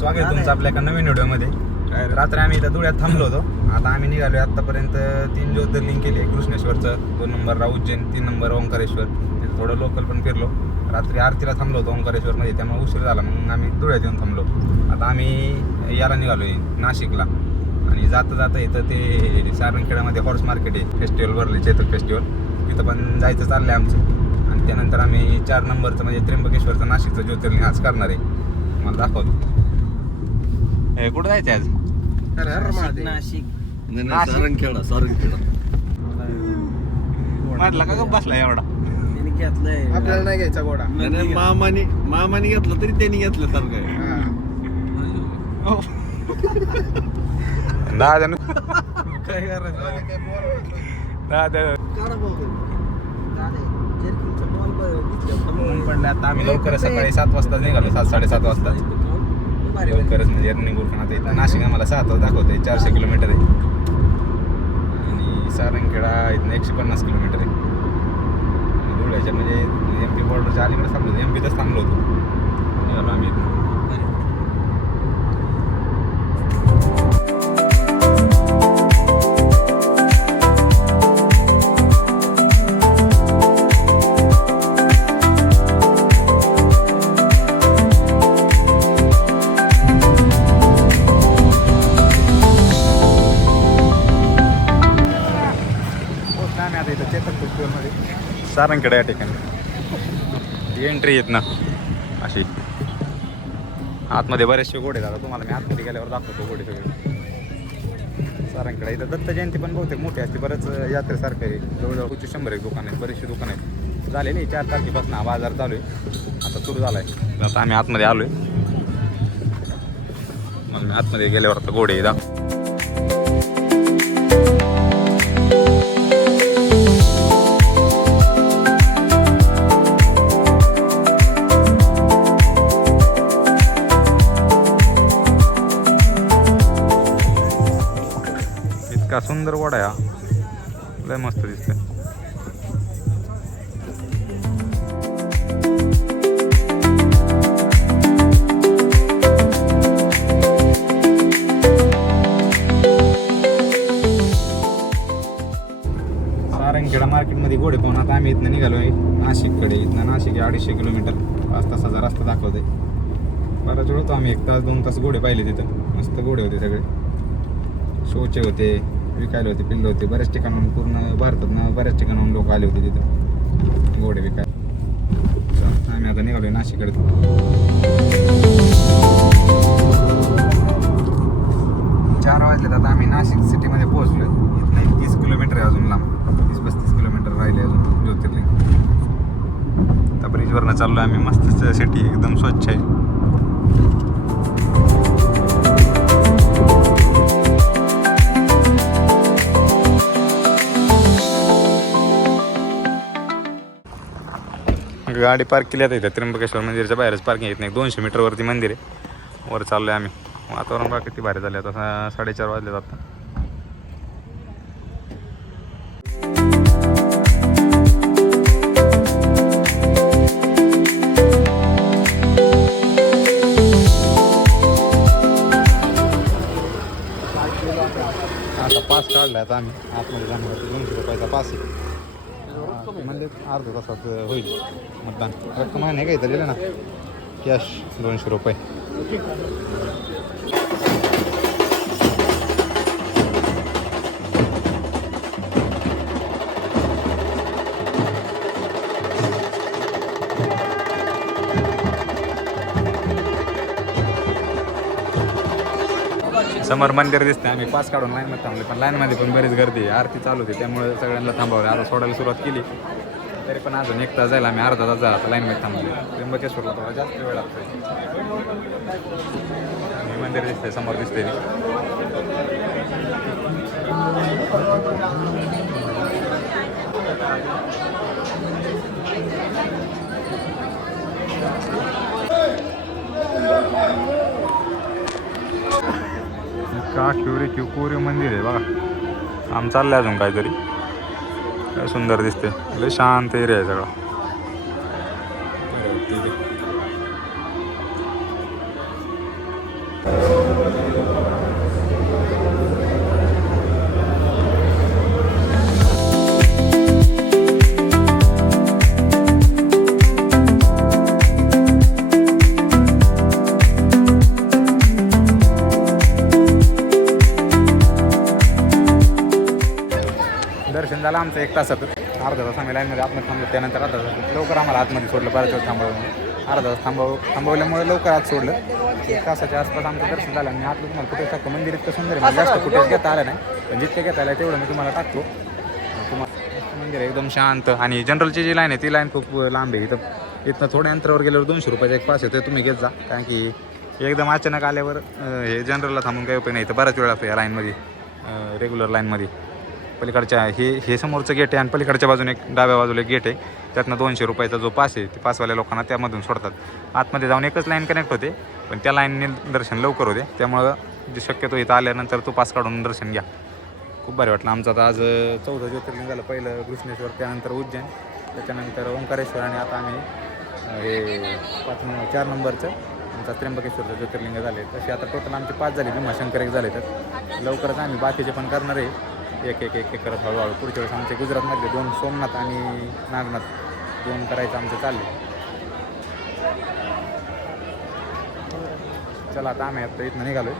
स्वागत आहे तुमचं आपल्या एका नवीन व्हिडिओमध्ये. रात्री आम्ही इथं धुळ्यात थांबलो होतो. आता आम्ही निघालो आतापर्यंत 3 ज्योतिर्लिंग केले. कृष्णेश्वरचं 2 नंबरला उज्जैन, 3 नंबर ओंकारेश्वर. तिथं थोडं लोकल पण फिरलो. रात्री आरतीला थांबलो होतो ओंकारेश्वरमध्ये, त्यामुळे उशीर झाला. मग आम्ही धुळ्यात येऊन थांबलो. आता आम्ही याला निघालो आहे नाशिकला. आणि जाता जाता इथं ते सारंगखेड्यामध्ये हॉर्स मार्केट आहे, फेस्टिवल भरले चेतक फेस्टिवल. तिथं पण जायचं चाललं आहे आमचं. आणि त्यानंतर आम्ही 4 नंबरचं म्हणजे त्र्यंबकेश्वरचं नाशिकचं ज्योतिर्लिंग आज करणार आहे. मला दाखवतो. कुठं जायचं आज? नाशिक सारंगखेडा म्हटलं का बसला एवढा? घेतलंय आपल्याला नाही घ्यायचा गोडा. मामाने घेतलं तरी त्यांनी घेतलं सारखं आहे. दादा काय करायचं? ऊन पडलं. आता आम्ही लवकरच सकाळी 7 वाजता निघालो. 7-7:30 वाजता लवकरच म्हणजे एर्निंग उरकण्यात येतं. नाशिक आम्हाला 7 वाजता दाखवते. 400 किलोमीटर आहे. आणि सारंगखेडा इथनं 150 किलोमीटर आहे. आणि धुळ्याच्या म्हणजे MP बॉर्डरच्या अलीकडे थांबलो होतो. MPतच थांबलो होतो. निघालो आम्ही इथं. सारंगखेडा या ठिकाणी एंट्री येत ना अशी. आतमध्ये बरेचसे घोडे जातात. तुम्हाला मी आतमध्ये गेल्यावर दाखवतो घोडे सगळे. सारंगखेडा इथं दत्त जयंती पण बहुतेक मोठी असते. बरंच यात्रेसारखं आहे. जवळजवळ 100 दुकान आहेत, बरेचसे दुकान आहेत. झालेले 4 तारखेपासून हा बाजार चालू आहे. आता सुरू झाला आहे. आता आम्ही आतमध्ये आलो आहे. मग मी आतमध्ये गेल्यावर आता घोडे इथं. इतका सुंदर वाडा आहे हा. लय मस्त दिसतंय. सारंगखेडा मार्केटमध्ये घोडे पाहून आता आम्ही इथनं निघालोय नाशिककडे. इथनं नाशिक 250 किलोमीटर, 5 तासाचा रस्ता दाखवतोय. बराच वेळ होतो आम्ही, 1 तास 2 तास घोडे पाहिले तिथं. मस्त घोडे होते सगळे. शोचे होते, विकायला होते, पिल्ले होते. बऱ्याच ठिकाणाहून, पूर्ण भारतातनं बऱ्याच ठिकाणाहून लोक आले होते तिथं घोडे विकायला. आम्ही आता निघालोय नाशिककडे. 4 वाजलेत. आता आम्ही नाशिक सिटीमध्ये पोहोचलोय. इथनं 30 किलोमीटर आहे अजून लांब. 30-35 किलोमीटर राहिले अजून ज्योतिर्लिंग. आता ब्रिजवरनं चाललोय आम्ही. मस्त सिटी एकदम स्वच्छ आहे. गाडी पार्क केली आता इथं त्र्यंबकेश्वर मंदिराच्या बाहेरच पार्किंग येत नाही. 200 मीटरवरती मंदिर आहे. वर चाललोय आम्ही. वातावरण बघा किती भारी झाले. आता 4:30 वाजले आता. आता पास काढला आता आम्ही. आतमध्ये जाणार 200 रुपयाचा पास आहे. म्हणजे अर्धा तासात होईल मतदान. रक्कम आहे का इथं लिहिलं ना, कॅश 200 रुपये. समोर मंदिर दिसते. आम्ही पास काढून लाईनमध्ये थांबले, पण लाईनमध्ये पण बरीच गर्दी आहे. आरती चालू होती त्यामुळे सगळ्यांना थांबवलं. आता सोडायला सुरुवात केली तरी पण अजून 1 तास जायला. आम्ही अर्धा तास झाला आता लाईनमध्ये थांबले. त्र्यंबकेश्वरला थोडा जास्त वेळ लागतो. हे मंदिर दिसतंय समोर दिसते. का कोरीव मंदिर आहे बघा. आम चाललंय अजून काहीतरी. काय सुंदर दिसते. लय शांत एरिया आहे सगळा. दर्शन झालं आमचं 1 तासात. अर्धा तास आम्ही लाईनमध्ये आतमध्ये थांबलो, त्यानंतर अर्धा तास लवकर आम्हाला आतमध्ये सोडलं. बऱ्याच वेळ थांबवलं, अर्धा तास थांबवल्यामुळे लवकर आत सोडलं. 1 तासाच्या आसपास आमचं दर्शन झालं. आणि आतलं तुम्हाला फुटेज टाकतो. मंदिर इतकं सुंदर आहे, मला जास्त फुटेज घेता आलं नाही, पण जितकं घेता आलं तेवढं मी तुम्हाला टाकतो. तुम्हाला मंदिर एकदम शांत. आणि जनरलची जी लाईन आहे ती लाईन खूप लांब आहे. इथं थोड्या अंतरावर गेल्यावर 200 रुपयाचा एक पास येतो, तुम्ही घेत जा. कारण की एकदम अचानक आल्यावर हे जनरलला थांबून काही उपयोग नाही. तर बराच वेळ लागतो या लाईनमध्ये, रेग्युलर लाईनमध्ये. पलीकडच्या हे समोरचं गेट आहे आणि पलीकडच्या बाजूने एक डाव्या बाजूला एक गेट आहे. त्यातनं 200 रुपयाचा जो पास आहे ते पासवाल्या लोकांना त्यामधून सोडतात. आतमध्ये जाऊन एकच लाईन कनेक्ट होते, पण त्या लाईनने दर्शन लवकर होते. त्यामुळं जे शक्यतो इथं आल्यानंतर तो पास काढून दर्शन घ्या. खूप भारी वाटलं. आमचं आता आज 14 ज्योतिर्लिंग झालं. पहिलं कृष्णेश्वर, त्यानंतर उज्जैन, त्याच्यानंतर ओंकारेश्वर आणि आता आम्ही हे 4 नंबरचं आमचा त्र्यंबकेश्वरचं ज्योतिर्लिंग झाले. तसे आता टोटल आमचे 5 झाले. भीमाशंकर एक झाले. तर लवकरच आम्ही बाकीचे पण करणार आहे, एक करत हळूहळू. पुढच्या वेळेस आमचे गुजरातमधले 2 सोमनाथ आणि नागनाथ 2 करायचं आमचं चालले. चला आता आम्ही आता इथनं निघालो.